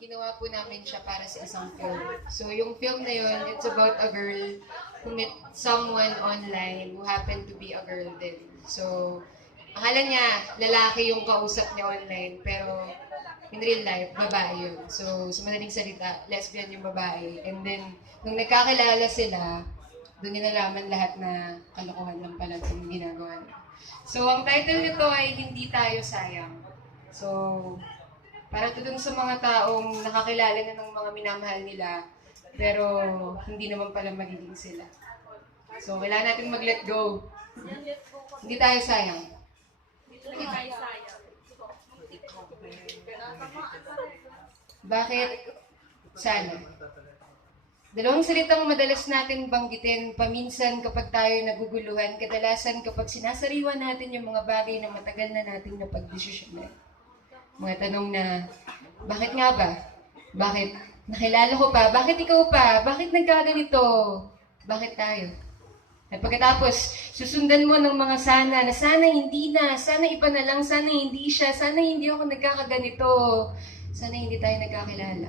ginawa po namin siya para sa isang film. So yung film na yun, it's about a girl who met someone online who happened to be a girl din. So, akala niya lalaki yung kausap niya online, pero in real life, babae yun. So, sa madaling salita, lesbian yung babae. And then, nung nagkakilala sila, doon niya nalaman lahat na kalokohan lang pala yung ginagawa niya. So, ang title nito ay Hindi Tayo Sayang. So, para ito dun sa mga taong nakakilala na ng mga minamahal nila, pero hindi naman pala magiging sila. So, kailangan natin mag-let go. Hindi tayo sayang. Bakit? Sana. Dalawang salitang madalas natin banggitin paminsan kapag tayo naguguluhan, kadalasan kapag sinasariwa natin yung mga bagay na matagal na nating napagdesisyonan. Mga tanong na, bakit nga ba? Bakit? Nakilala ko pa? Bakit ikaw pa? Bakit nagkaganito? Bakit tayo? At pagkatapos, susundan mo ng mga sana na sana hindi na, sana iba na lang, sana hindi siya, sana hindi ako nagkakaganito, sana hindi tayo nagkakilala.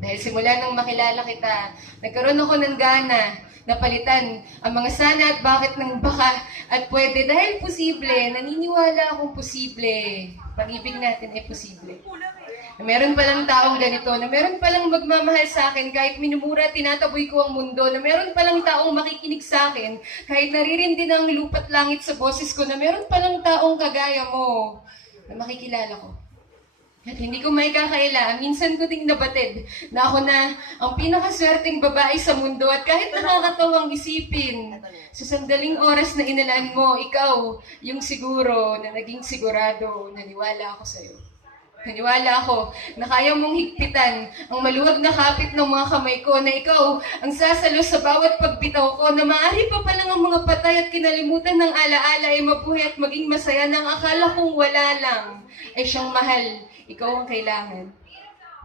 Dahil simula nang makilala kita, nagkaroon ako ng gana na palitan ang mga sana at bakit ng baka at pwede dahil posible, naniniwala akong posible. Pag-ibig natin ay posible. Na meron palang taong ganito, na meron palang magmamahal sa akin kahit minumura, tinataboy ko ang mundo, na meron palang taong makikinig sa akin kahit naririndi ng lupa't langit sa boses ko, na meron palang taong kagaya mo na makikilala ko. At hindi ko may kakaila, minsan ko ding nabatid na ako na ang pinakaswerteng babae sa mundo at kahit nakakatawang isipin, sa sandaling oras na inalaan mo, ikaw yung siguro na naging sigurado, naniwala ako sa'yo. Naniwala ako na kaya mong higpitan ang maluwag na kapit ng mga kamay ko, na ikaw ang sasalo sa bawat pagbitaw ko, na maaari pa palang ang mga patay at kinalimutan ng alaala ay mabuhay at maging masaya, nang akala kong wala lang ay siyang mahal. Ikaw ang kailangan.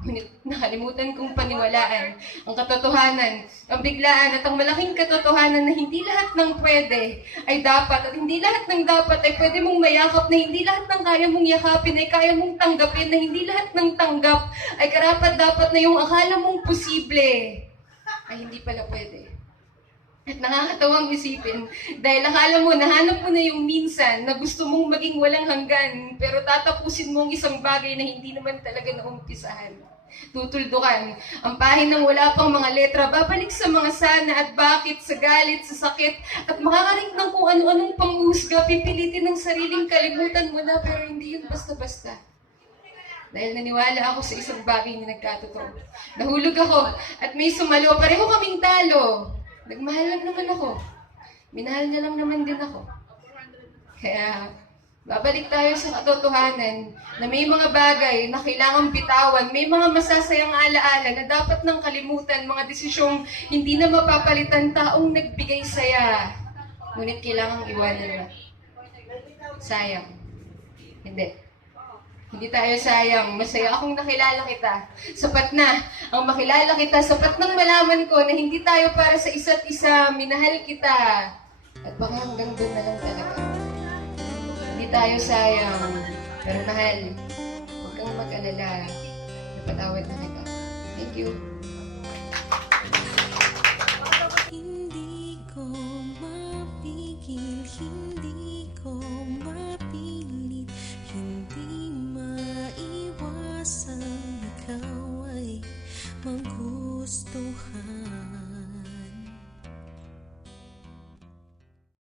Ngunit nakalimutan kong paniwalaan ang katotohanan, ang biglaan at ang malaking katotohanan na hindi lahat ng pwede ay dapat, at hindi lahat ng dapat ay pwede mong mayakap, na hindi lahat ng kaya mong yakapin ay kaya mong tanggapin, na hindi lahat ng tanggap ay karapat-dapat, na yung akala mong posible ay hindi pala pwede. At nakakatawang isipin, dahil akala mo, nahanap mo na yung minsan na gusto mong maging walang hanggan, pero tatapusin mo ang isang bagay na hindi naman talaga naumpisahan. Tutuldukan ang pahin ng wala pang mga letra, babalik sa mga sana at bakit, sa galit, sa sakit, at makakarik ng kung ano-anong panghusga, pipilitin ng sariling kalimutan mo na, pero hindi yun basta-basta. Dahil naniwala ako sa isang bagay na nagkatotoo. Nahulog ako at may sumalo, pareho kaming talo. Nagmahal lang naman ako. Minahal niya lang naman din ako. Kaya, babalik tayo sa katotohanan na may mga bagay na kailangang bitawan, may mga masasayang alaala na dapat nang kalimutan, mga desisyong hindi na mapapalitan, taong nagbigay saya. Ngunit kailangang iwanan na. Sayang. Hindi. Hindi tayo sayang. Masaya akong nakilala kita. Sapat na ang makilala kita. Sapat nang malaman ko na hindi tayo para sa isa't isa. Minahal kita. At baka hanggang doon na lang talaga. Hindi tayo sayang. Pero mahal, huwag kang mag-alala. Napatawad na kita. Thank you. Hindi ko mapigil.